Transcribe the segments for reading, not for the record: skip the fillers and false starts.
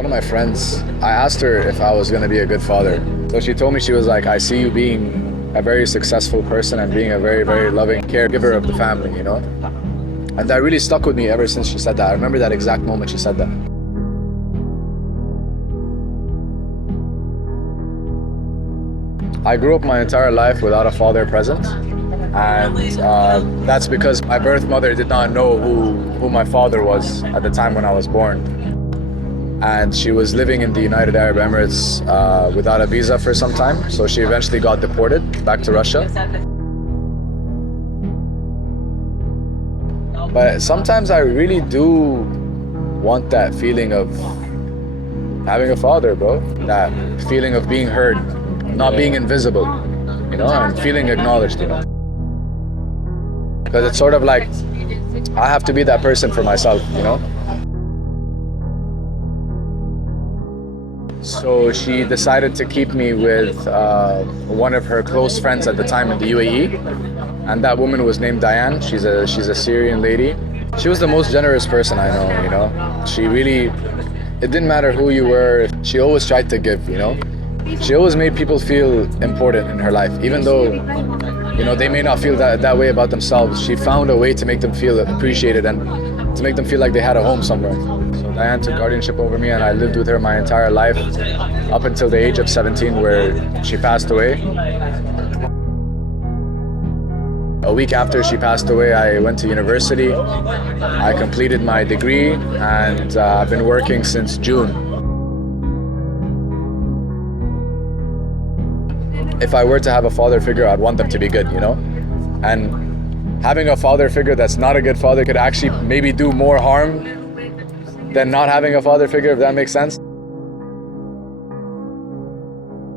One of my friends, I asked her if I was going to be a good father. So she told me, she was like, I see you being a very successful person and being a very, very loving caregiver of the family, you know? And that really stuck with me ever since she said that. I remember that exact moment she said that. I grew up my entire life without a father present. And that's because my birth mother did not know who my father was at the time when I was born. And she was living in the United Arab Emirates without a visa for some time, so she eventually got deported back to Russia. But sometimes I really do want that feeling of having a father, bro. That feeling of being heard, not being invisible, you know, and feeling acknowledged, you know. Because it's sort of like I have to be that person for myself, you know. So she decided to keep me with one of her close friends at the time in the UAE, and that woman was named Diane. She's a Syrian lady. She was the most generous person I know, you know. She really, it didn't matter who you were, she always tried to give, you know. She always made people feel important in her life, even though, you know, they may not feel that way about themselves. She found a way to make them feel appreciated and to make them feel like they had a home somewhere. So Diane took guardianship over me, and I lived with her my entire life up until the age of 17, where she passed away. A week after she passed away, I went to university. I completed my degree, and I've been working since June. If I were to have a father figure, I'd want them to be good, you know? And having a father figure that's not a good father could actually maybe do more harm than not having a father figure, if that makes sense.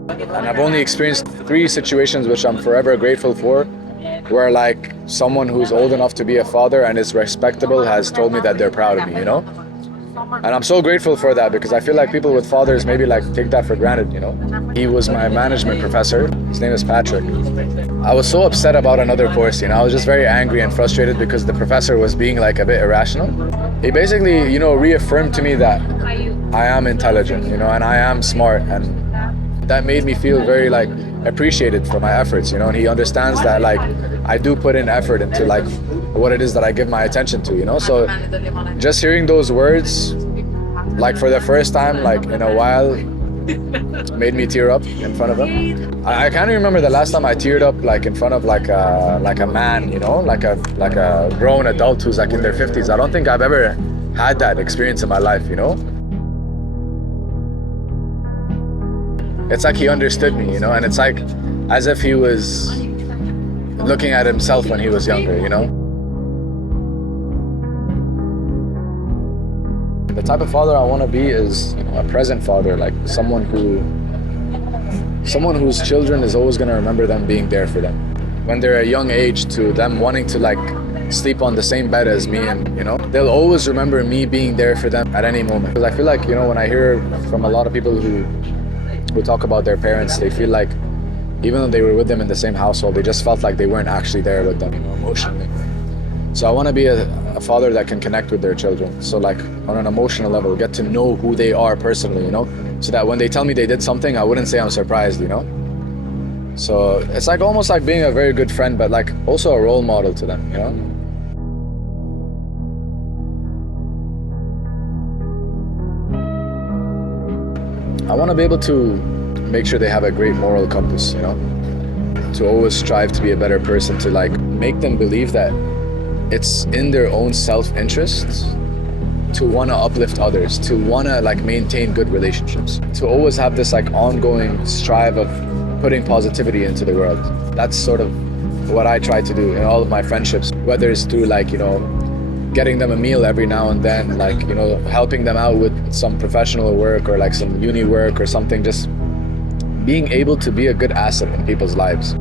And I've only experienced 3 situations which I'm forever grateful for, where like someone who's old enough to be a father and is respectable has told me that they're proud of me, you know? And I'm so grateful for that, because I feel like people with fathers maybe like take that for granted, you know? He was my management professor. His name is Patrick. I was so upset about another course, you know? I was just very angry and frustrated because the professor was being like a bit irrational. He basically, you know, reaffirmed to me that I am intelligent, you know, and I am smart, and that made me feel very like appreciated for my efforts, you know? And he understands that like I do put in effort into like what it is that I give my attention to, you know? So just hearing those words, like for the first time, like in a while, made me tear up in front of him. I can't even remember the last time I teared up like in front of like a man, you know, like a grown adult who's like in their 50s. I don't think I've ever had that experience in my life, you know? It's like he understood me, you know, and it's like as if he was looking at himself when he was younger, you know? The type of father I want to be is, you know, a present father, like someone whose children is always going to remember them being there for them. When they're a young age, to them wanting to like sleep on the same bed as me, and you know, they'll always remember me being there for them at any moment. Because I feel like, you know, when I hear from a lot of people who talk about their parents, they feel like even though they were with them in the same household, they just felt like they weren't actually there with them, you know, emotionally. So I want to be a father that can connect with their children. So like on an emotional level, get to know who they are personally, you know, so that when they tell me they did something, I wouldn't say I'm surprised, you know. So it's like almost like being a very good friend, but like also a role model to them, you know. I want to be able to make sure they have a great moral compass, you know, to always strive to be a better person, to like make them believe that it's in their own self-interest to want to uplift others, to want to like maintain good relationships, to always have this like ongoing strive of putting positivity into the world. That's sort of what I try to do in all of my friendships, whether it's through like, you know, getting them a meal every now and then, like, you know, helping them out with some professional work or like some uni work or something, just being able to be a good asset in people's lives.